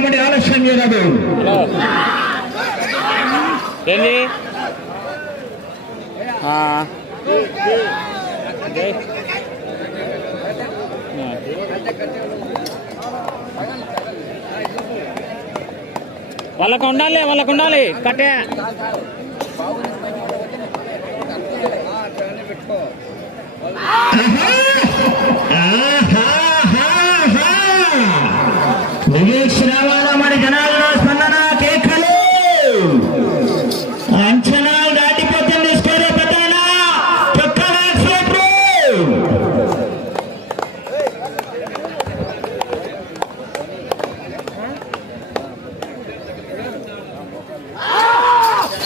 నిలబడి ఆలస్యం చేయరాదు. వాళ్ళకు ఉండాలి వాళ్ళకు ఉండాలి. కట్టే. పెట్టుకో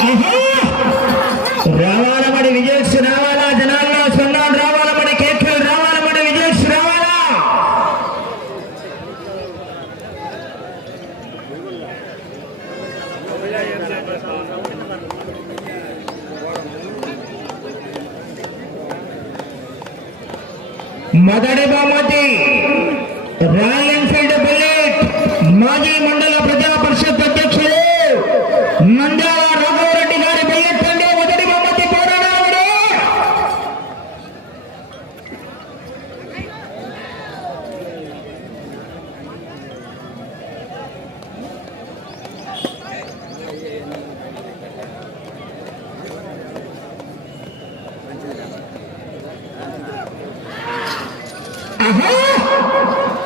Mm-hmm.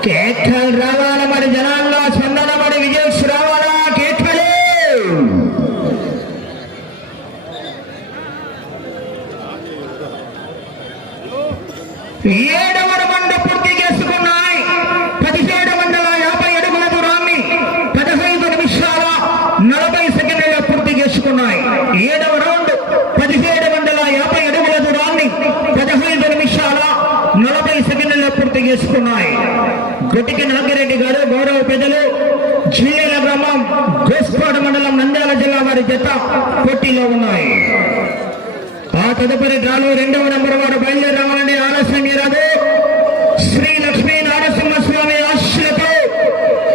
కేకలు రావాల మరి జనా స్పందన మరి విజయ్ రావాలా కేకలు ఏడవ మండ పూర్తి చేసుకున్నాయి పదిహేడు వందల యాభై అడుగుల దూరాన్ని పదహైదు నిమిషాల నలభై సెకండ్ల పూర్తి చేసుకున్నాయి ఏడవ రౌండ్ పదిహేడు వందల యాభై అడుగుల దూరాన్ని పదహైదు నిమిషాల నలభై సెకండ్ల వస్తున్నాయి చేసుకున్నాయి గొటికి నాగిరెడ్డి గారు గౌరవ పెద్దలు జీఎల గ్రామం గోస్పాడు మండలం నంద్యాల జిల్లా వారి జత పోటీలో ఉన్నాయి. ఆ తదుపరి డ్రాలో రెండవ నంబర్ వారు బయలుదేరి రావాలని ఆలస్యం ఇరాదు శ్రీ లక్ష్మీ నరసింహస్వామి ఆశ్రతో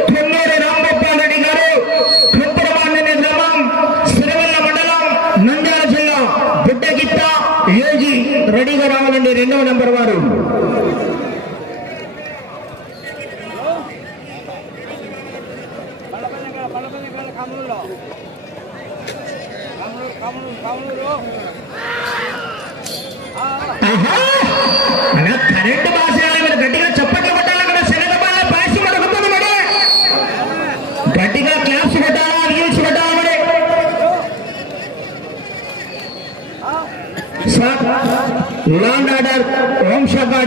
కొమ్మూరి రాంగోపాల్ గారు కృత్రమాండని గ్రామం సిరివల్ల మండలం నంద్యాల జిల్లా బుడ్డగిత్త ఏజీ రెడీగా రావాలండి. రెండవ నంబర్ వారు.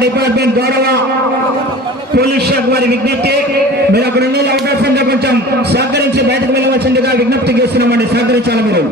డిపార్ట్మెంట్ గౌరవ పోలీస్ శాఖ వారి విజ్ఞప్తి. మీరు అక్కడ ఉన్న అవకాశం ఉంటే కొంచెం సహకరించి బయటకు వెళ్ళవలసిందిగా విజ్ఞప్తి చేస్తున్నామండి. సహకరించాలి మీరు?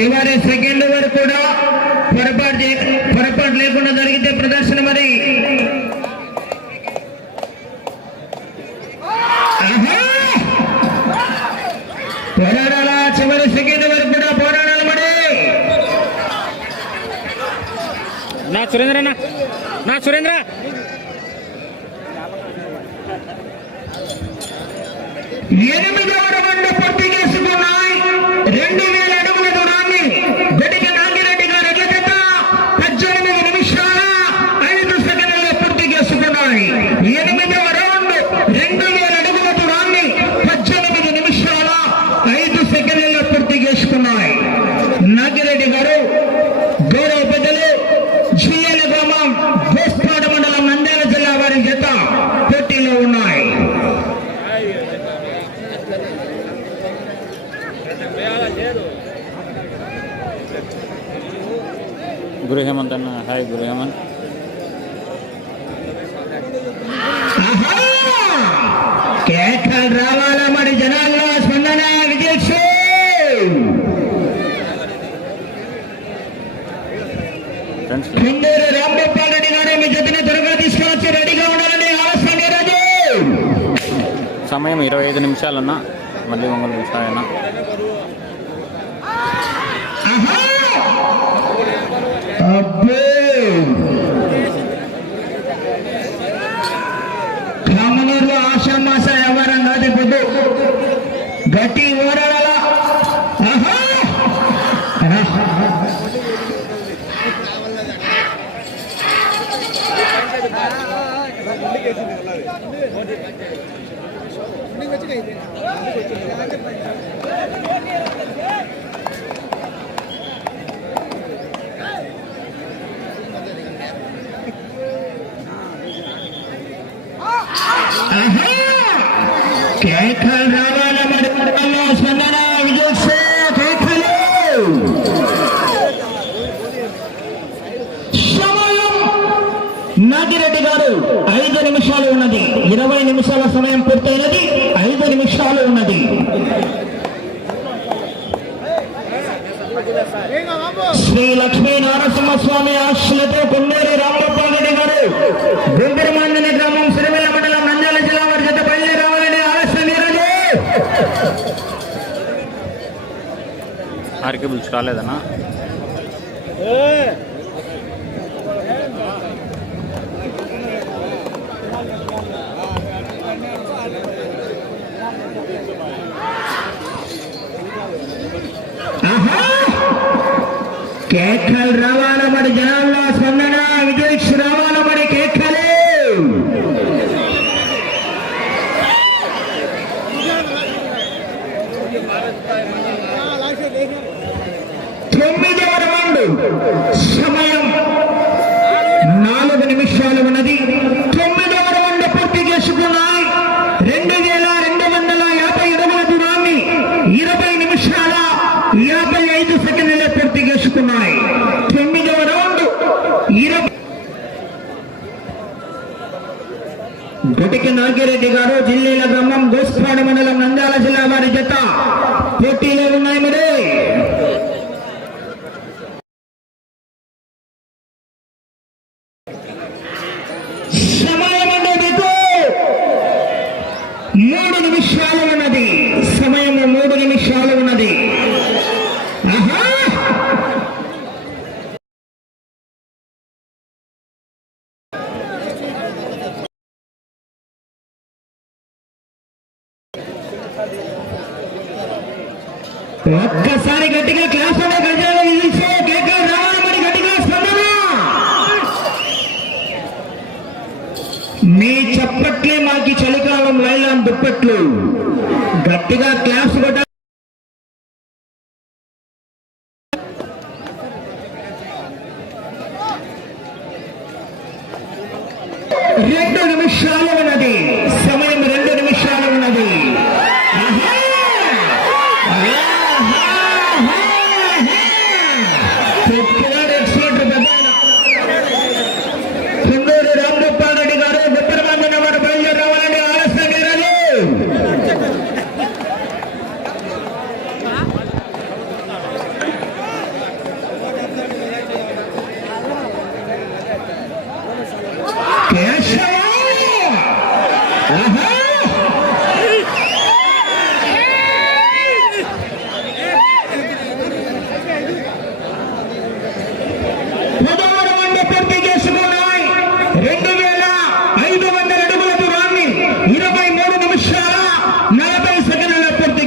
చివరి సెకండ్ వరకు కూడా పొరపాటు పొరపాటు లేకుండా జరిగితే ప్రదర్శన మరి! పోరాడాలా? చివరి సెకండ్ వరకు కూడా పోరాడాలి మరి. నా సురేంద్ర నా సురేంద్ర. ఎనిమిదవ రౌండ్ పూర్తి చేసుకున్నాయి రెండు వేల అడుగుల దూరాన్ని గడికి నాగిరెడ్డి గారు ఎట్ల జత పద్దెనిమిది నిమిషాల ఐదు సెకండ్లలో పూర్తి చేసుకున్నాయి ఎనిమిదవ రౌండ్ రెండు వేల అడుగుల దూరాన్ని పద్దెనిమిది నిమిషాల ఐదు సెకండ్లలో పూర్తి చేసుకున్నాయి. నాగిరెడ్డి గారు గౌరవ పెద్దలు జిఎల్ గ్రామం గోస్పాడు మండలం నంద్యాల జిల్లా వారి జత పోటీలో ఉన్నాయి. గురు హేమంత్ అన్న. హాయ్ గురు హేమంత్. ఇరవై ఐదు నిమిషాలన్నా మళ్ళీ ఒంగోలు నిమిషాలైనా అబ్బే! కామనూరులో ఆషామాస వ్యవహారం కాదు గట్టి ఓడాల నాగిరెడ్డి గారు ఐదు నిమిషాలు ఉన్నది. ఇరవై నిమిషాల సమయం పూర్తయినది ఐదు నిమిషాలు ఉన్నది శ్రీ లక్ష్మీ నరసింహస్వామి ఆశలతో కొండేరి రామగోపాల్ రెడ్డి గారు. గుంటూరుమాంజని గ్రామం సిరివెల్ల మండలం నంద్యాల జిల్లా వారి జత బయలుదేరి రావాలని ఆలస్యం ఈరోజు. ఆర్కే పిలుచు రాలేదన్నా? కేకలు రావాల మరి జనాల్లో స్పందన విజయ్ రావాల మరి కేకలు తొమ్మిదవ రౌండ్ సమయం నాలుగు నిమిషాలు ఉన్నది తొమ్మిదవ రౌండ్ పూర్తి చేసుకున్నాయి రెండు వేల రెండు వందల యాభై అడుగుల దూరాన్ని ఇరవై నిమిషాల యాభై ఐదు సెకండ్లలో పూర్తి చేసుకున్నాయి. తొమ్మిదవ రౌండ్. ఇరవై గొటికి నాగిరెడ్డి గారు జిల్లీల గ్రామం గోస్పాడు మండలం నంద్యాల జిల్లా వారి జత. పోటీలో ఉన్నాయి మరి. సమయం అంటే మీకు మూడు నిమిషాలు ఉన్నది. సమయం మూడు నిమిషాలు ఉన్నది ఆహా! ఒక్కసారి గట్టిగా క్లాస్ అనే గజాలు నిలిచే కేకలు రావాలి మరి గట్టిగా స్పందన మీ మనకి చలికాలం లైలాం దుప్పట్లు. గట్టిగా క్లాస్ కొట్ట రెండు నిమిషాలు ఉన్నది సమయం రెండు నిమిషాలు ఉన్నది ఆహా! ఆహా! ఆహా! చెప్పినాడు ఎక్సలెంట్ పెద్ద ఆయన. కుందూరు రామగోపాల్ రెడ్డి గారు గుప్పరమందిన వారు బయలుదేరి రావాలని ఆలస్యం లేదు కేశవ ఆహా! పదహారు మంది పూర్తి చేసుకున్నాయి రెండు వేల ఐదు వందల అడుగుల దూరాన్ని ఇరవై మూడు నిమిషాల నలభై సెకండ్లలో పూర్తి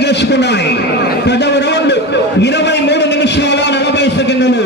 చేసుకున్నాయి. పదవ రౌండ్ ఇరవై మూడు నిమిషాల నలభై సెకండ్లు.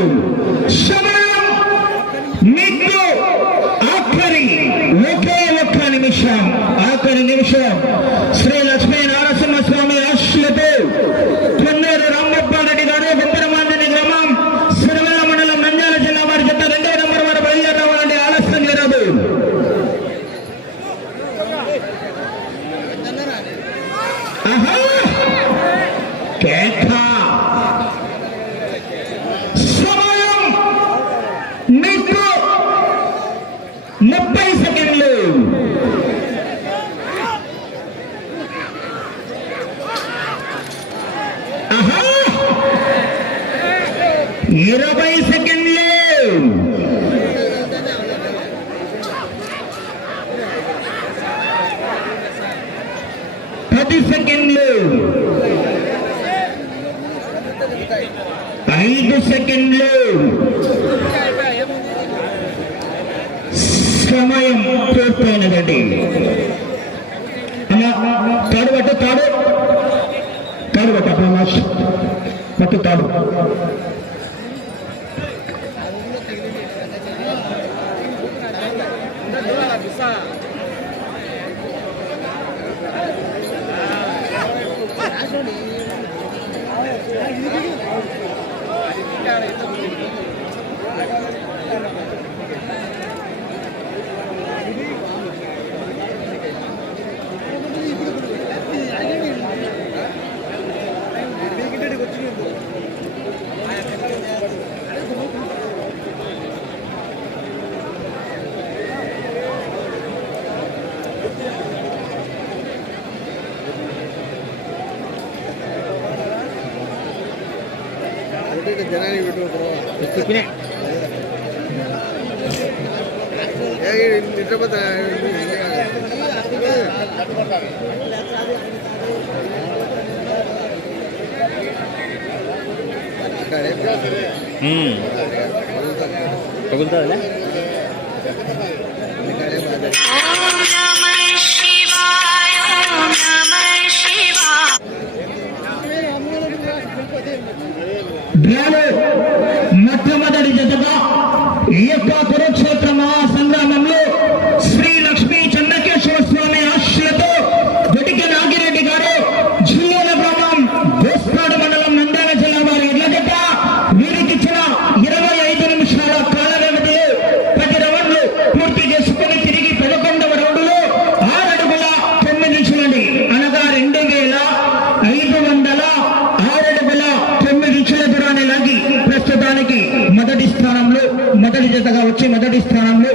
పది సెకండ్లు ఐదు సెకండ్లు సమయం పూర్తయినదండి తాడు పట్టు తాడు. తాడు పట్టు పట్టు తాడు. പിന്നെ తగులుతుందిలే డ్రైవర్ E Osmanlı